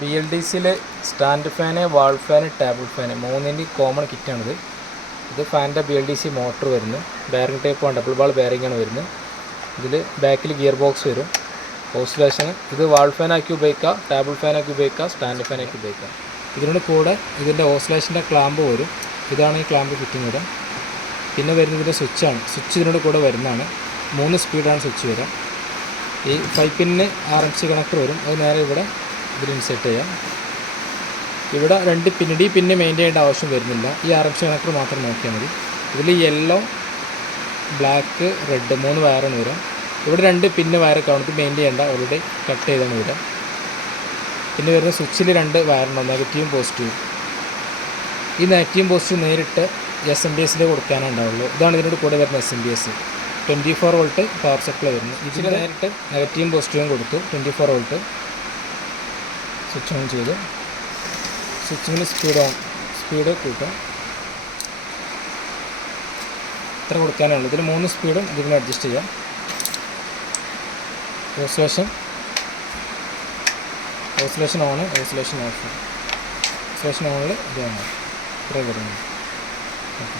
BLDCയിൽ stand fan, വാൾ fan, table fan മൂന്നിൻ്റെയും common കിറ്റാണിത്. ഇത് ഫാനിൻ്റെ BLDC motor വരുന്നു. ബെയറിംഗ് ടൈപ്പ് ഡബിൾ ബാൾ ബെയറിംഗാണ് വരുന്നത്. ഇതിൽ ബാക്കിൽ ഗിയർ ബോക്സ് വരും. ഓസിലേഷൻ ഇത് വാൾ ഫാനാക്കി ഉപയോഗിക്കാം, ടേബിൾ ഫാനാക്കി ഉപയോഗിക്കാം, സ്റ്റാൻഡ് ഫാനാക്കി ഉപയോഗിക്കാം. ഇതിനോട് കൂടെ ഇതിൻ്റെ ഓസിലേഷൻ്റെ ക്ലാമ്പ് വരും. ഇതാണ് ഈ ക്ലാമ്പ് ഫിറ്റിംഗ് വരാം. പിന്നെ വരുന്നത് ഇതിൻ്റെ സ്വിച്ചാണ്. സ്വിച്ച് ഇതിനോട് കൂടെ വരുന്നതാണ്. 3 സ്പീഡാണ് സ്വിച്ച് വരാം. ഈ 5 പിന്നിന് RMC കണക്ടർ വരും. അത് നേരെ ഇവിടെ ഇതിൽ ഇൻസെർട്ട് ചെയ്യാം. ഇവിടെ 2 പിന്നീട് ഈ പിന്നെ മെയിൻറ്റെയിൻ ചെയ്യേണ്ട ആവശ്യം വരുന്നില്ല. ഈ RMC കണക്ടർ മാത്രം നോക്കിയാൽ മതി. ഇതിൽ യെല്ലോ, ബ്ലാക്ക്, റെഡ് 3 വയറാണ് വരിക. ഇവിടെ 2 പിന്നെ വയർ കാണുന്നത് മെയിൻറ്റെയിൻ ചെയ്യേണ്ട, ഓൾറെഡി കട്ട് ചെയ്താണ് വരിക. പിന്നെ വരുന്ന സ്വിച്ചിൽ 2 വയറുണ്ടോ, നെഗറ്റീവും പോസിറ്റീവും. ഈ നെഗറ്റീവും പോസിറ്റീവും നേരിട്ട് SMPS കൊടുക്കാനേ ഉണ്ടാവുള്ളൂ. ഇതാണ് ഇതിനോട് കൂടെ വരുന്ന SMPS. 24 വോൾട്ട് പവർ സപ്ലൈ വരുന്നു. ഇതിൽ നേരിട്ട് നെഗറ്റീവും പോസിറ്റീവും കൊടുത്തു. 24 വോൾട്ട് സ്വിച്ച് ഓൺ ചെയ്തു. സ്വിച്ചിങ്ങിന് സ്പീഡ് കൂട്ടും. ഇത്ര കൊടുക്കാനുള്ളൂ. ഇതിൽ 3 സ്പീഡും ഇതിന് അഡ്ജസ്റ്റ് ചെയ്യാം. Oscillation on, oscillation off. Oscillation ഓണിൽ ഇതാണ് ഇത്ര വരുന്നത്. ഓക്കെ.